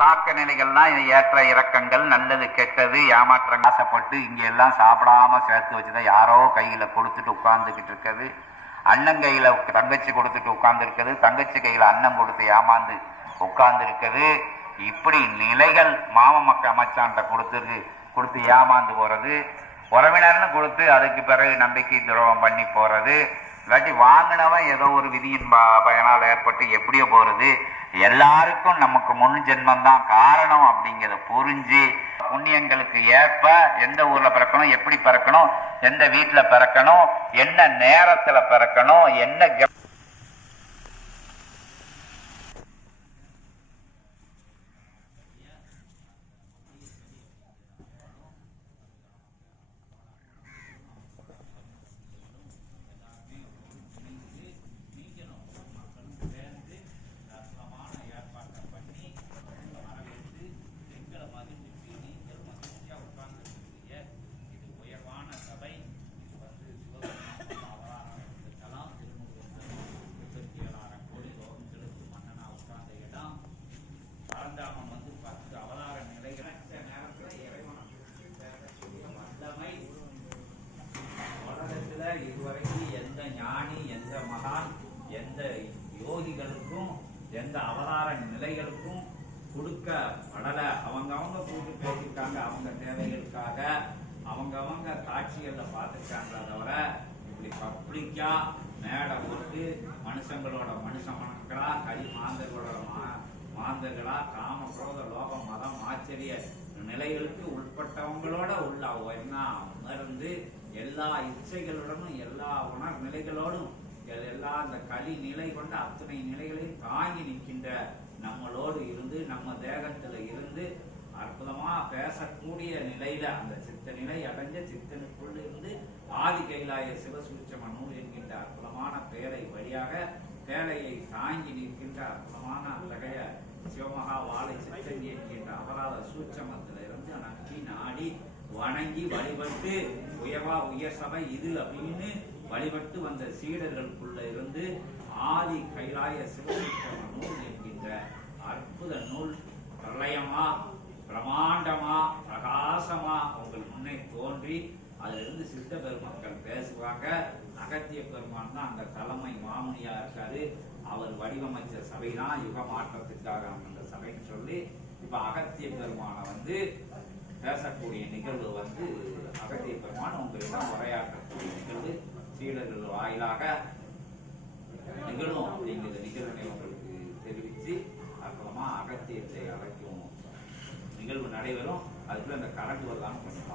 தாக்க நிலைகள்லாம் ஏற்ற இறக்கங்கள், நல்லது கெட்டது, ஏமாற்றம், ஆசைப்பட்டு இங்க எல்லாம் சாப்பிடாம சேர்த்து வச்சுதான் யாரோ கையில கொடுத்துட்டு உட்கார்ந்துகிட்டு இருக்குது. அண்ணன் கையில தங்கச்சி கொடுத்துட்டு உட்கார்ந்து இருக்குது, தங்கச்சி கையில அண்ணன் கொடுத்து ஏமாந்து உட்கார்ந்து இருக்குது. இப்படி நிலைகள் மாமமக்க அமைச்சான்ட்ட கொடுத்து ஏமாந்து போறது, உறவினர்னு கொடுத்து அதுக்கு பிறகு நம்பிக்கை துரோகம் பண்ணி போறது, இல்லாட்டி வாங்கினவன் ஏதோ ஒரு விதியின் பயனால் ஏற்பட்டு எப்படியோ போறது. எல்லாருக்கும் நமக்கு முன் ஜென்மம் தான் காரணம் அப்படிங்கிறத புரிஞ்சு புண்ணியங்களுக்கு ஏற்ப எந்த ஊர்ல பிறக்கணும், எப்படி பிறக்கணும், எந்த வீட்டுல பிறக்கணும், என்ன நேரத்துல பிறக்கணும், என்ன இதுவரைக்கும் எந்த ஞானி, எந்த மகான், எந்த யோகிகளுக்கும், எந்த அவதார நிலைகளுக்கும் கொடுக்கப்படல. அவங்க கூட்டு பேசியிருக்காங்க, அவங்க தேவைகளுக்காக அவங்க காட்சிகள்ல பார்த்துருக்காங்களே தவிர இப்படி பப்ளிக்கா மேடை போட்டு மனுஷங்களோட மனுஷங்களா, கரி மாந்தர்களோட மாந்தர்களா, காம குரோத லோகம் மதம் ஆச்சரிய நிலைகளுக்கு உட்பட்டவங்களோட என்ன உணர்ந்து எல்லா இச்சைகளுடனும் எல்லா உணர் நிலைகளோடும் எல்லா அந்த களி நிலை கொண்ட அத்தனை நிலைகளையும் தாங்கி நிற்கின்ற நம்மளோடு இருந்து, நம்ம தேகத்துல இருந்து அற்புதமா பேசக்கூடிய நிலையில அந்த சித்த நிலை அடைஞ்ச சித்தனுக்குள்ள இருந்து ஆதி கைலாய சிவசூட்சம நூல் என்கின்ற அற்புதமான பெயரை வழியாக பேழையை தாங்கி நிற்கின்ற அற்புதமான அத்தகைய சிவமகா வாழை சித்தன் என்கின்ற அபராத சூட்சமத்துல இருந்து நக்கி நாடி வணங்கி வழிபட்டு உயர் சபை இது அப்படின்னு வழிபட்டு வந்த சீடர்களுக்குள்ள இருந்து ஆதி கைலாய சிவசூட்சம நூல் என்கின்ற அற்புத நூல் பிரளயமா பிரமாண்டமா பிரகாசமா உங்கள் முன்னே தோன்றி அதுல இருந்து சித்த பெருமக்கள் பேசுவாங்க. அகத்திய பெருமான் தான் அந்த தலைமை மாமுனியா இருக்காரு. அவர் வடிவமைச்ச சபை தான் யுக மாற்றத்துக்காக அந்த சபைன்னு சொல்லி இப்ப அகத்திய பெருமான பேசக்கூடிய நிகழ்வு அகத்திய பெருமான் உங்களிடம் உரையாற்றக்கூடிய நிகழ்வு சீடர்கள் வாயிலாக நிகழும் அப்படிங்கிற நிகழ்வினை உங்களுக்கு தெரிவித்து அற்புதமா அகத்தியத்தை அழைக்கும் நிகழ்வு நடைபெறும். அதுக்குள்ள அந்த கரண்ட் வரலான்னு கொஞ்சம்